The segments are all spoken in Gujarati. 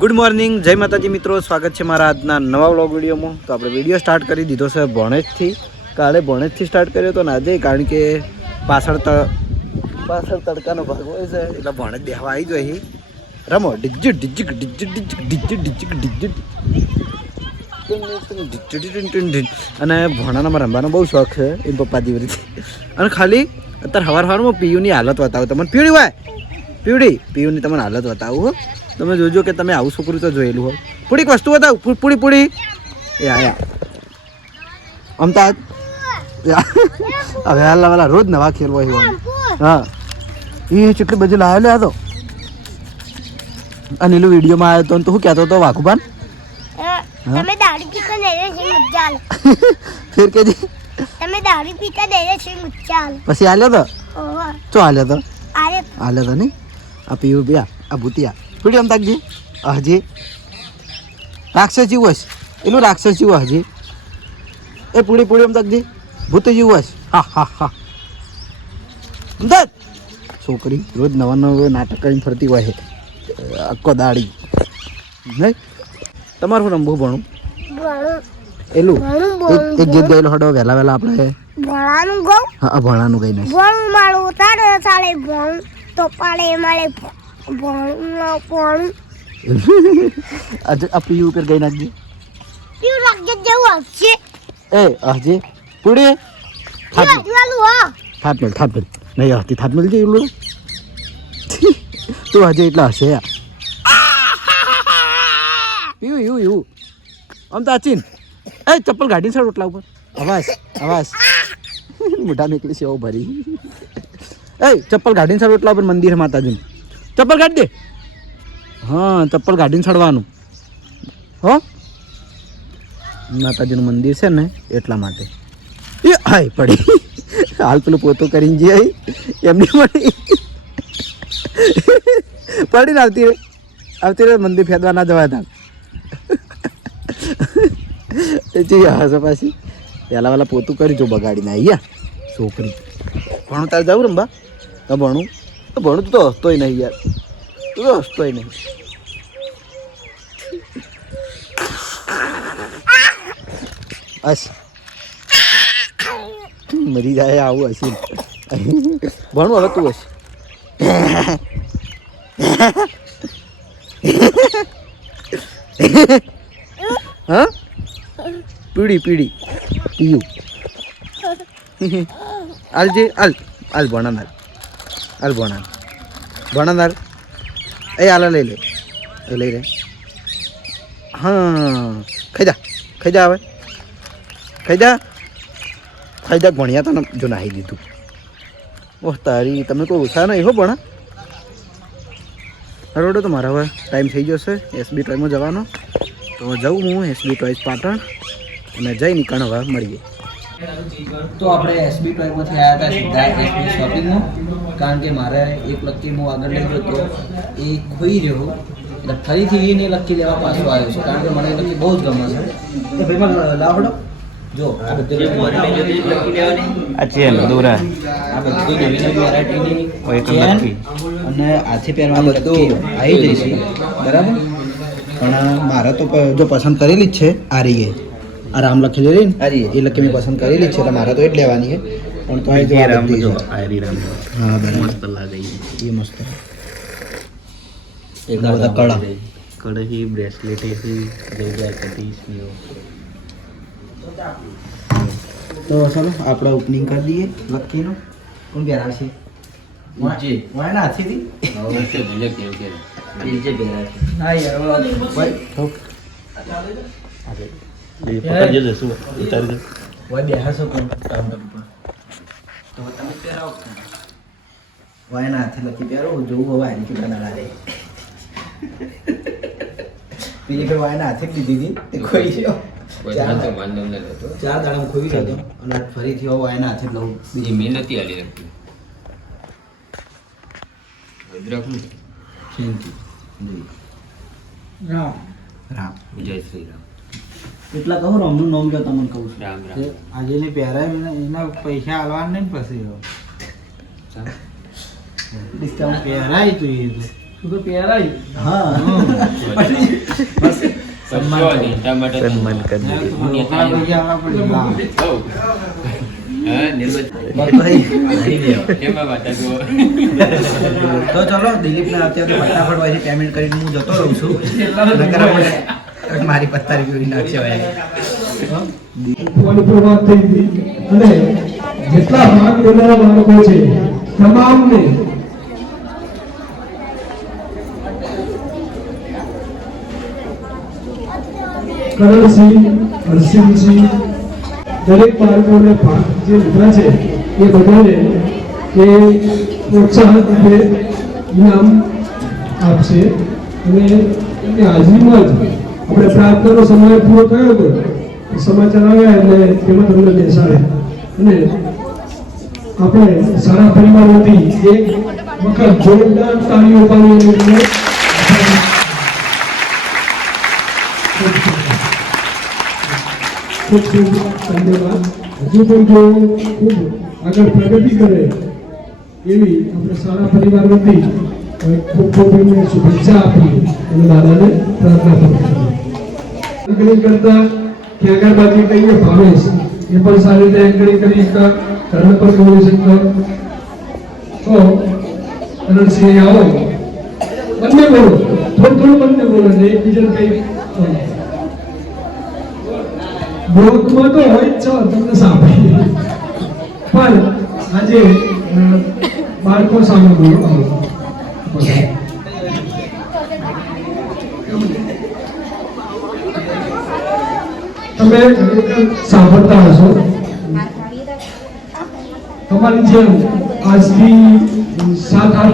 ગુડ મોર્નિંગ, જય માતાજી મિત્રો, સ્વાગત છે મારા આજના નવા વ્લોગ વિડીયોમાં. તો આપણે વિડીયો સ્ટાર્ટ કરી દીધો છે ભણેજથી. કાલે ભણેજથી સ્ટાર્ટ કર્યો હતો ને આજે, કારણ કે પાછળ તડકાનો ભાગ હોય છે એટલે ભણેજ બેહવા આવી જાય. રમો digit digit digit digit digit digit અને ભણાનામાં રમવાનો બહુ શોખ છે એમ પપ્પા દીવરીથી. અને ખાલી અત્યારે સવારમાં પીયુની હાલત બતાવું તમને. પીયુની તમને હાલત બતાવું. તમે જોજો કે તમે આવું છોકરું તો જોયેલું હોય. પૂરી વસ્તુ બતાવ. પૂરી એ આયા અમદાવાદ હવે હાલા રોજ નવા ખેલ હોય. હા એ કેટલી બધી લાવ્યો લે તો. અને એનું વિડીયોમાં આવ્યો હતો તો શું કહેતો હતો વાઘુબાન? તમે દારૂ પીતા દેરે છે મુચ્ચાલ. ફેર કે તમે દારૂ પીતા દેરે છે મુચ્ચાલ. પછી હાલ્યો તો ઓહો ચો હાલ્યો તો આરે તો નહીં. આ પીયું બ્યા આ ભૂતિયા પીડી આમ તાકજી. હજી રાક્ષસ જેવું હશે એનું. રાક્ષસ જેવું હજી એ પૂડી આમ તાકજી. ભૂત જેવું હશે. હા અમદાવાદ છોકરી રોજ નવા નાટક કરીને ફરતી હોય આખો દાડી નહીં. તમારું રમવું ભણું એલું એક ગીત ગયેલો હડો વહેલા આપણે ભણાનું ગૌ. હા ભણાનું ગઈ નહીં. ભણું મારું તારે ચાલે ભણ તો પાડે મારે ભણ આજે આ પીયુ ઉપર ગઈ નાખજે. પીયું રાખજે જેવું હશે એ હજી પૂડી વાલું હા થાપ મેલ નહીં હતી. થાપ મેલ છે એલું તું હજી એટલા હશે યાર. એવું આમ તો આચીન એ ચપ્પલ ગાડી છે રોટલા ઉપર. આવાસ મોઢા નીકળી છે એવો ભરી. એ ચપ્પલ ગાડીને સર રોટલા ઉપર મંદિર માતાજીનું. ચપ્પલ કાઢી દે. હા ચપ્પલ ગાડીને ચડવાનું હો. માતાજીનું મંદિર છે ને એટલા માટે. એ હાય પડી હાલ પેલું પોતું કરીને જે એમની પડીને આવતી રે મંદિર ફેદવા ના જવાય તા. હશે પાછી પહેલા વાલા પોતું કરી જો બગાડીને અહીંયા છોકરી. ભણું તારે જાઉં રંબા તો ભણું તું તો હસતોય નહીં યાર. તું તો હસતોય નહીં. બસ મરી જાય આવું હશે. ભણું હવે તું હશે. હા પીયું હાલ ભણાનાર એ હાલ લઈ લે. હા ખાઈ જા હવે ખાઈ જા ભણ્યા તને જો નાહી દીધું. ઓહ તારી તમે કોઈ ઓછા નહીં હો ભણા. હરોડો તો મારા હવે ટાઈમ થઈ જશે એસબી ટોયમાં જવાનો. તો જાઉં હું એસબી ટોયસ પાટણ અને જઈ નીકળ હવે મળીએ. તો આપણે એસબી ટોયમાંથી આવ્યા હતા સીધા એસબી શોપિંગમાં, કારણ કે મારે એક લક્કી હું આગળ લઈ ગયો હતો એ ખોઈ રહ્યો એટલે ફરીથી એને લક્કી લેવા પાછો આવ્યો છે, કારણ કે મને એ લક્કી બહુ જ ગમે છે. તો ભાઈમાં લાવડો જો આ બધી નવી વેરાયટીની અને હાથે પહેરવાની લક્કી આવી જઈ છે બરાબર. પણ મારે તો જો પસંદ કરેલી જ છે આ રહી આ રામ લખેલી રહી ને એ લખી મેં પસંદ કરેલી જ છે એટલે મારે તો એ જ લેવાની છે. પણ તો હા બરાબર એ મસ્ત બધા કડા બ્રેસલેટ તો ચાલો આપણે ઓપનિંગ કરી દઈએ લક્કીનું. કોણ પહેરાવશે? વાય હાથેથી હા યાર વાયના હાથે લખી પહેરો જોવું હવે આની કેટલા દાડા રહે. બીજી ફેર વાયના હાથે લીધી હતી તે ખોઈ ગયો. 4 દાડામાં ખોઈ ગયો હતો અને ફરીથી હવે વાયના હાથે લઉં. બીજી મહેનત આલી રાખી રામ જય શ્રી રામ. એટલા કહો રામનું નામ લો તમને કહું છું. આજે ને પહેરાય એના પૈસા આલવા નહીં પછી ડિસ્કાઉન્ટ પહેરાય જોઈએ તો પહેરાય હા સન્માન કરી તો ચલો દિલીપને અત્યારે ફટાફટ પછી પેમેન્ટ કરીને હું જતો રહું છું નકર આપણે મારી 50 રૂપિયા નાખશે પ્રભાત થઈ હતી અને જેટલા ભાગ લેનારા બાળકો છે તમામને કરણસિંહ, હરસિંહજી દરેક બાળકોને ભાગ જે લીધા છે એ બધાને એ પ્રોત્સાહન રૂપે ઇનામ આપશે અને એની હાજરીમાં જ આપણે પ્રાર્થનાનો સમય પૂરો થયો હતો સમાચાર આવ્યા એટલે તેમાં તમને બેસાડે અને આપણે સારા પરિવારોથી એક વખત જોરદાર તાળીઓ પાડીએ એટલે ખૂબ ખૂબ ધન્યવાદ. હજુ પણ જો ખૂબ આગળ પ્રગતિ કરે એવી આપણે સારા પરિવાર વતી ખૂબ ખૂબ એમને શુભેચ્છા આપી અને દાદાને પ્રાર્થના કરી કરતા કે આગળ બાકી કહીએ ભાવેશ એ પણ સારી રીતે એન્કરિંગ કરી શકતા કર્ણ પર બોલી શકતા તો કરણસિંહ આવો બંને બોલો થોડું બંને બોલો ને એકબીજાને કઈ બ્લોકમાં તો હોય જ છે તમને સાંભળી પણ આજે બાળકો સામે બોલો તમે સાંભળતા હશો તમારી જેમ આજથી 7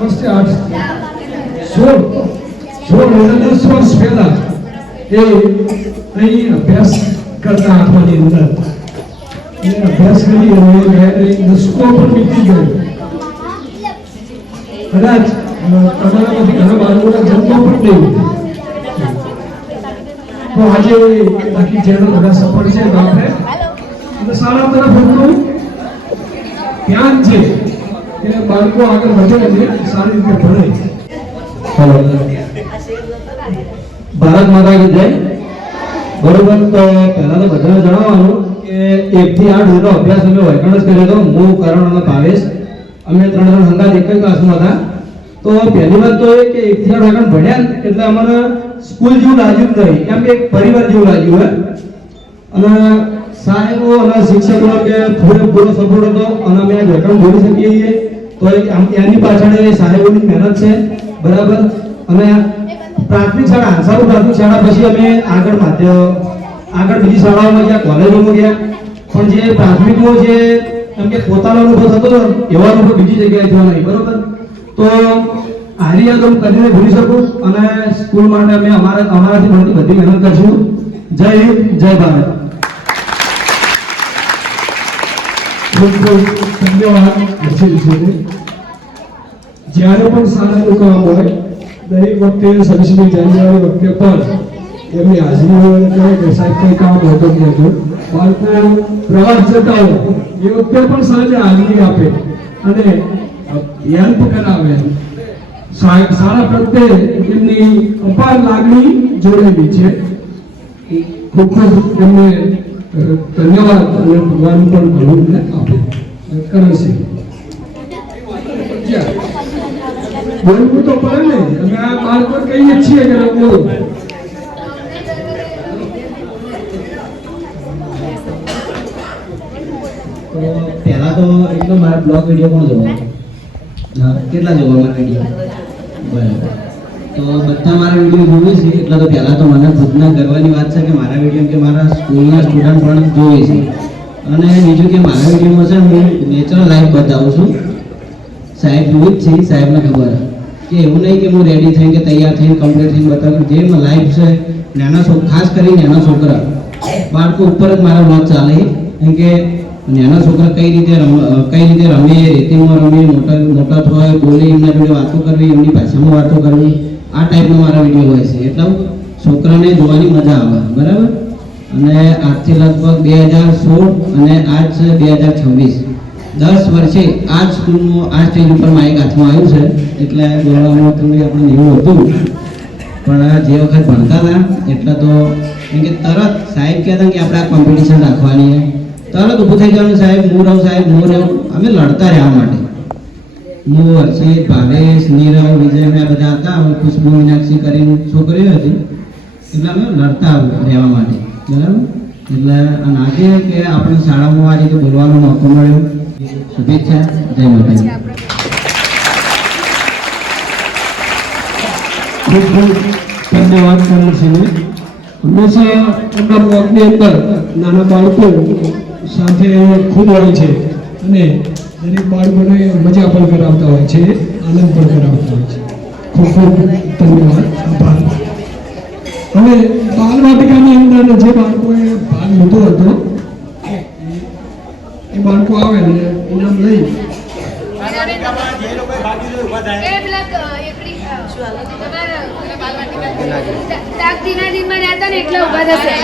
વર્ષથી 10 વર્ષ પહેલા એ અહીં અભ્યાસ કરતા આત્માની અંદર અભ્યાસ કરી અને દસકો પણ વીતી ગયો કદાચ તમારામાંથી ઘણા બાળકોના જન્મ પણ નહીં તો આજે બાકી જેનો બધા સફળ છે આપણે અને શાળા તરફ એટલું ધ્યાન છે કે બાળકો આગળ વધે અને સારી રીતે ભણે. ભારત માતા કી જય. બરોબર, તો પહેલા તો બધાને જણાવવાનું કે 1 થી 8 સુધીનો અભ્યાસ અમે વૈકણ જ કર્યો હતો. હું, કરણ અને ભાવેશ અમે 3 જણ હંગાત એક જ ક્લાસમાં હતા. તો પહેલી વાત તો એ કે 1 થી 8 વૈકણ ભણ્યા એટલે અમને સ્કૂલ જેવું લાગ્યું જ નહીં, એમ કે એક પરિવાર જેવું લાગ્યું હોય. અને સાહેબો અને શિક્ષકોનો કે પૂરેપૂરો સપોર્ટ હતો અને અમે વૈકણ બોલી શકીએ છીએ તો એની પાછળ સાહેબોની મહેનત છે. બરાબર. અને પ્રાથમિક શાળા આંસારું પ્રાથમિક શાળા પછી અમે આગળ બીજી શાળાઓમાં ગયા, કોલેજોમાં ગયા, પણ જે પ્રાથમિકમાં જે એમ કે પોતાનો અનુભવ થતો હતો એવા અનુભવ બીજી જગ્યાએ થયો નહીં. બરોબર. તો આરી યાદ હું કરીને ભૂલી શકું અને સ્કૂલ માટે અમે અમારાથી મળતી બધી મહેનત કરશું. જય હિન્દ, જય ભારત. ખૂબ ખૂબ ધન્યવાદ. જ્યારે પણ શાળાનું કામ હોય દરેક વખતે 26મી જાન્યુઆરી વખતે પણ એમની હાજરી હોય કહે કે સાહેબ કંઈ કામ હોતો જ નથી. બાળકો પ્રવાસ જતા હોય એ વખતે પણ સાંજે હાજરી આપે અને હેલ્પ કરાવે. શાળા પ્રત્યે એમની અપાર લાગણી જોડેલી છે. ખૂબ ખૂબ એમને ધન્યવાદ અને ભગવાન પણ ઘણું આપે. કરણસિંહ બોલવું તો પડે ને, અમે આ બાળકો કહીએ છીએ કે બોલો. પહેલા તો એટલો મારા બ્લોગ વિડીયો પણ જોવા કેટલા જોવા મારા વિડીયો. બરાબર. તો બધા મારા વિડીયો જોવે છે એટલે તો પહેલાં તો મને ખુદના ગર્વની વાત છે કે મારા વિડીયો કે મારા સ્કૂલના સ્ટુડન્ટ પણ જોવે છે. અને બીજું કે મારા વિડીયોમાં છે હું નેચરલ લાઈફ બતાવું છું. સાહેબ જોવું જ છે, સાહેબને ખબર કે એવું નહીં કે હું રેડી થઈને કે તૈયાર થઈને કમ્પ્લીટ થઈને બતાવું. જે લાઈફ છે ખાસ કરીને નાના છોકરા બાળકો ઉપર જ મારા બ્લોગ ચાલે. કેમ કે નાના છોકરા કઈ રીતે રમે, રેતીમાં રમે, મોટા થાય, બોલે, એમના જોડે વાતો કરવી, એમની ભાષામાં વાતો કરવી, આ ટાઈપનો મારા વિડીયો હોય છે. એટલે છોકરાને જોવાની મજા આવે. બરાબર. અને આજથી લગભગ 2016 અને આજ છે 2026, 10 વર્ષે આ સ્કૂલનું આ સ્ટેજ ઉપર માઇક હાથમાં આવ્યું છે એટલે બોલવામાં થોડું આપણે એવું હતું. પણ જે વખત ભણતા હતા એટલે તો કેમ કે તરત સાહેબ કહેતા કે આપણે આ કોમ્પિટિશન રાખવાની છે તરત ઊભું થઈ જવાનું સાહેબ હું રહું સાહેબ હું રહું અમે લડતા રહેવા માટે હું હર્ષિત ભાવેશ નીરવ વિજય અમે આ બધા હતા અમે ખુશ્બુ મીનાક્ષી કરીને છોકરીઓ હતી એટલે અમે લડતા રહેવા માટે બરાબર એટલે અને આજે કે આપણે શાળામાં આજે કે બોલવાનો મોકો મળ્યો શુભેચ્છા જય માતાજી ખૂબ ખૂબ ધન્યવાદ કરણસિંહને હંમેશા એમના બ્લોગની અંદર નાના બાળકો સાથે ખૂબ હોય છે અને દરેક બાળકોને મજા પણ કરાવતા હોય છે આનંદ પણ કરાવતા હોય છે ખૂબ ખૂબ ધન્યવાદ આભાર હવે બાલવાટિકાની અંદર જે બાળકોએ ભાગ લીધો હતો એ બાળકો આવે ને ઇનામ લઈ એટલે ઉભા થશે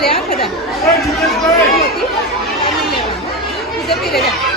રહ્યા બધા જતી રહ્યા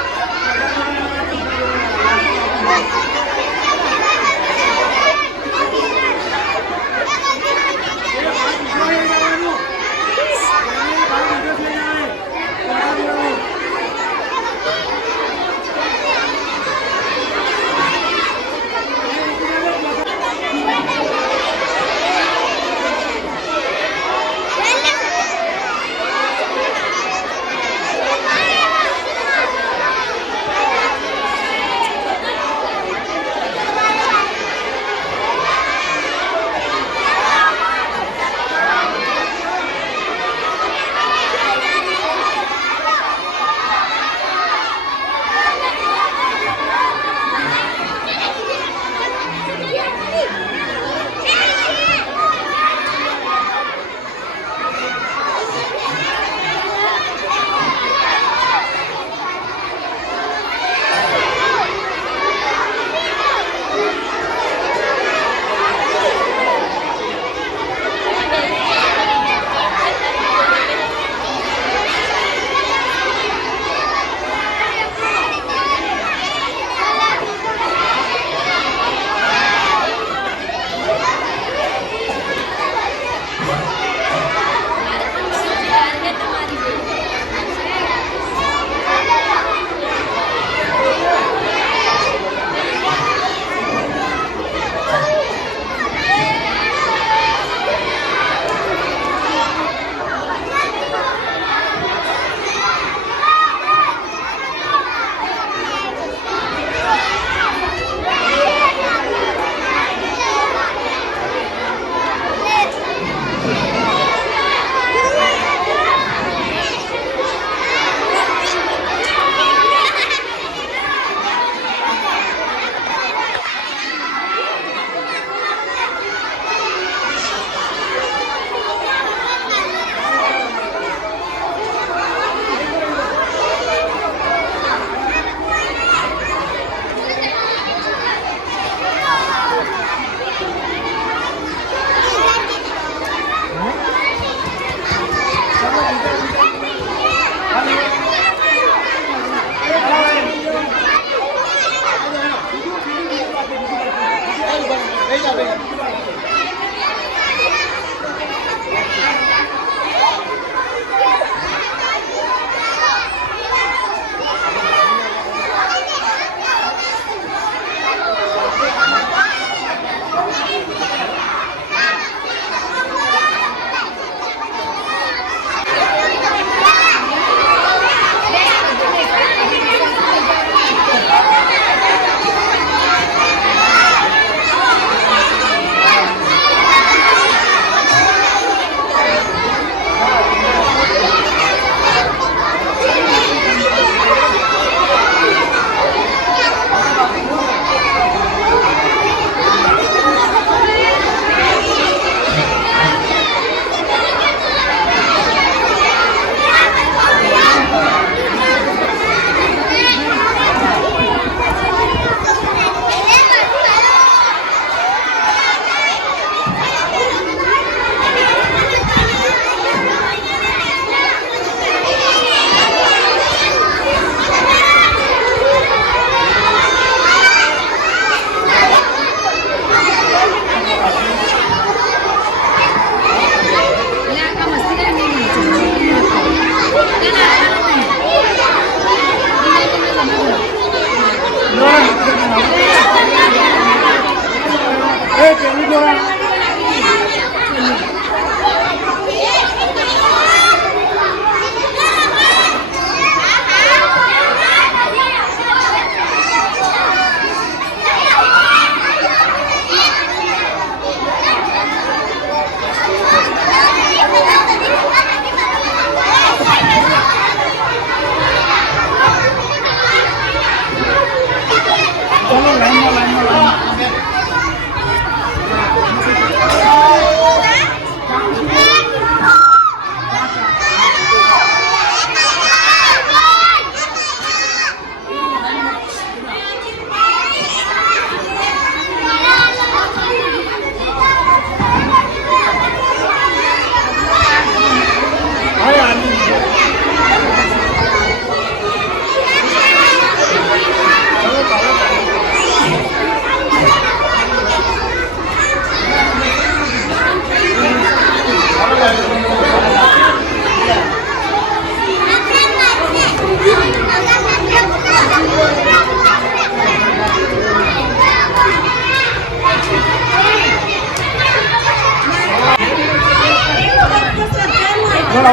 તો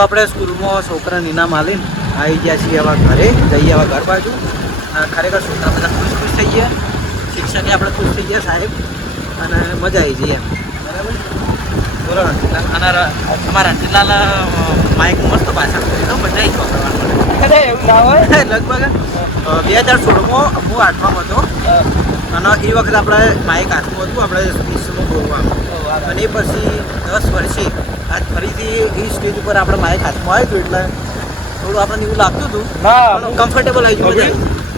આપણે સ્કૂલમાં છોકરાને ઇનામ આલીને આવી ગયા છીએ હવે ઘરે જઈએ હવે ઘર બાજુ ખરેખર છોકરા બધા ખુશ થઈ ગયા શિક્ષકે આપણે ખુશ થઈ ગયા સાહેબ અને મજા આવી જઈએ એમ બરાબર બોલો અને અમારા અંટીલાલ માઇક મસ્ત પાછળ કરી દો બધા છોકરા લગભગ 2016માં હું 8માં હતો અને એ વખતે આપણે માઇક હાથમાં હતું આપણે સ્પીચમાં બોલવાનું અને એ પછી 10 વર્ષે આજ ફરીથી એ સ્ટેજ ઉપર આપણે માઇક હાથમાં આવ્યું હતું એટલે થોડું આપણને એવું લાગતું હતું કમ્ફર્ટેબલ આવી ગયું મજા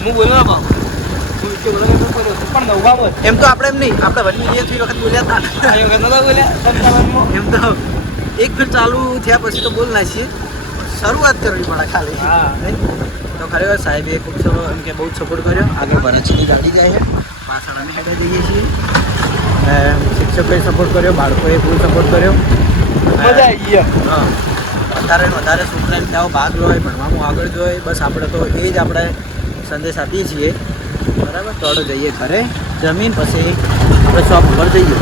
હું બોલવા એમ તો આપણે એમ નહીં આપણે વન મિલિયન વખત બોલ્યા હતા એમ તો એક ફેર ચાલુ થયા પછી તો બોલ ના છીએ શરૂઆત કરવી પડે ખાલી તો ખરેખર સાહેબે ખૂબ એમ કે બહુ જ સપોર્ટ કર્યો આગળ ભરતની ગાડી જાય છે પાછળ અમે હેઠળ જઈએ છીએ શિક્ષકોએ સપોર્ટ કર્યો બાળકોએ બહુ સપોર્ટ કર્યો મજા આવી ગઈ હા વધારે ને વધારે છોકરાને ત્યાં ભાગ લો ભણવામાં આગળ જોઈએ બસ આપણે તો એ જ આપણે સંદેશ આપીએ છીએ બરાબર તો જઈએ ઘરે જમીન પછી આપણે શોપ પર જઈએ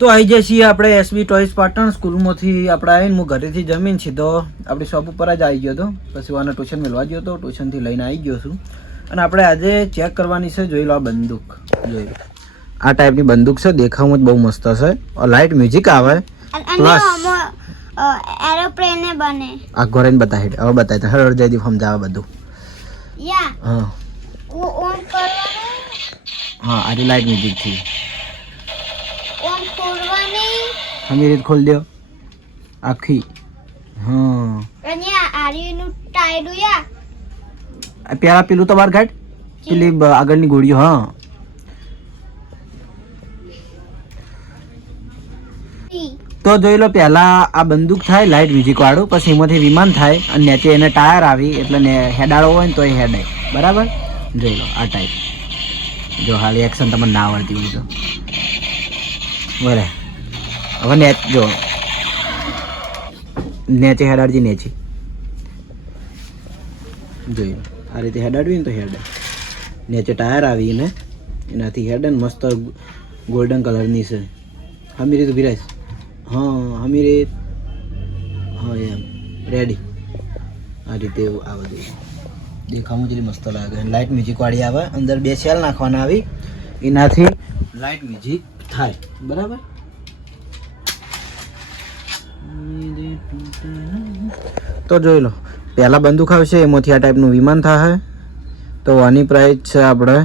તો આવી જાય છીએ આપણે એસબી ટોયઝ પાટણ સ્કૂલમાંથી આપણે આવીને હું ઘરેથી જમીન સીધો આપણી શોપ ઉપર જ આવી ગયો હતો પછી આને ટ્યુશન મેળવા ગયો હતો ટ્યુશનથી લઈને આવી ગયો છું અને આપણે આજે ચેક કરવાની છે જોઈ લો આ બંદૂક જોઈ આ ટાઈપની બંદૂક છે દેખાવમાં જ બહુ મસ્ત છે લાઇટ મ્યુઝિક આવે પ્લસ એરોપ્લેન બને આ ગોરેન બતાવી હવે બતાવી હર જયદીપ સમજાવે બધું યા હા ઓન કરવાનું હા આ લાઇટ મ્યુઝિક થી ઓન ખોલવાની હમી રીત ખોલ દો આખી હા અને આર્યુનું ટાયરું યા પેલા પેલું તો બાર કાઢ પેલી આગળની ગોળીઓ હા તો જોઈ લો પહેલા આ બંદૂક થાય લાઇટ મ્યુઝિક વાળું પછી એમાંથી વિમાન થાય અને નીચે એને ટાયર આવી એટલે હેડાળો હોય ને તો એ હેડાય બરાબર જોઈ લો આ ટાઈપ જો હાલ એક્શન તમને ના આવડતી હોય તો બરાબર હવે નેચ જો નેચે હેડાડજી નેચે જોઈ લો આ રીતે હેડાડવી ને તો હેડાય નીચે ટાયર આવીને એનાથી હેડ ને મસ્ત ગોલ્ડન કલરની છે હમી રીત વિરાજ હા હમી રીત હા એમ રેડી આ રીતે આ બધું દેખાવામાં જેટલી મસ્ત લાગે લાઇટ મ્યુઝિક વાળી આવે અંદર 2 સેલ નાખવાના આવી એનાથી લાઇટ મ્યુઝિક થાય બરાબર તો જોઈ લો પહેલાં બંદૂક આવશે એમાંથી આ ટાઈપનું વિમાન થાય તો આની પ્રાઇસ છે આપણે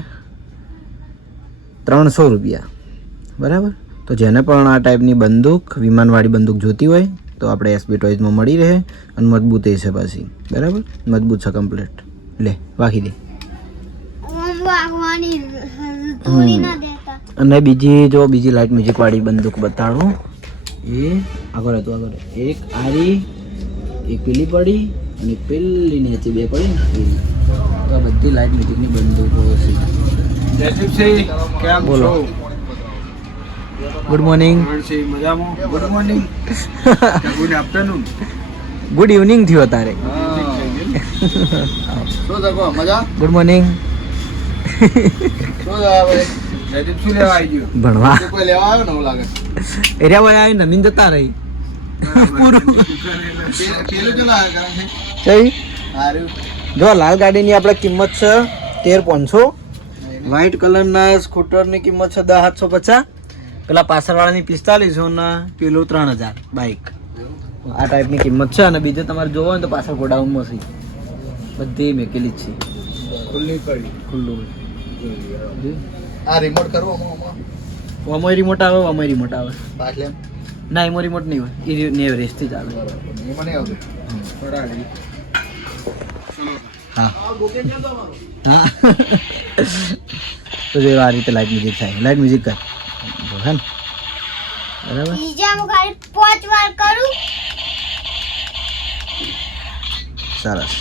300 રૂપિયા બરાબર તો જેને પણ આ ટાઈપની બંદૂક વિમાનવાળી બંદૂક જોતી હોય તો આપણે એસબી ટોયઝમાં મળી રહે અને મજબૂત એ છે પાછી બરાબર મજબૂત છે કમ્પ્લીટ લે વાગી દે અને બીજી લાઇટ મ્યુઝિકવાળી બંદૂક બતાડું એ આગળ હતું આગળ એક આરી એક પેલી પડી અને પેલી નીચે 2 પડી ને તો આ બધી લાઇટ મ્યુઝિકની બંદૂકો છે બોલો ગુડ મોર્નિંગ મજામાં good morning good afternoon good evening થયો તારે શું થકો મજા ગુડ મોર્નિંગ શું આવે જયદીપ શું લેવા આવી ગયો ભણવા કોઈ લેવા આવ્યો ને એવું લાગે એરિયા વાળા આવીને નમીન જતા રહી પેલું ચલો આવે કારણ કે સહી સારું જો લાલ ગાડીની આપણે કિંમત છે 13,500 વ્હાઇટ કલરના સ્કૂટરની કિંમત છે 10,750 પેલા પાછળવાળાની 4500 ને પેલું 3000 બાઇક આ ટાઈપની કિંમત છે અને બીજું તમારે જોવો હોય ને તો પાછળ ગોડાઉનમાં છે બધી મેકેલી જ છે ખુલ્લી પડી ખુલ્લું આ રિમોટ કરવો ઓમય રિમોટ આવે ઓમય રિમોટ આવે પાછલે ના એમાં રિમોટ નહીં હોય એ ને રેસથી જ આવે એમાં નહીં આવતું બરાબર હા હા તો જો આ રીતે લાઇટ મ્યુઝિક થાય લાઇટ મ્યુઝિક કર જો હે ને બરાબર બીજા હું ખાલી 5 વાર કરું સરસ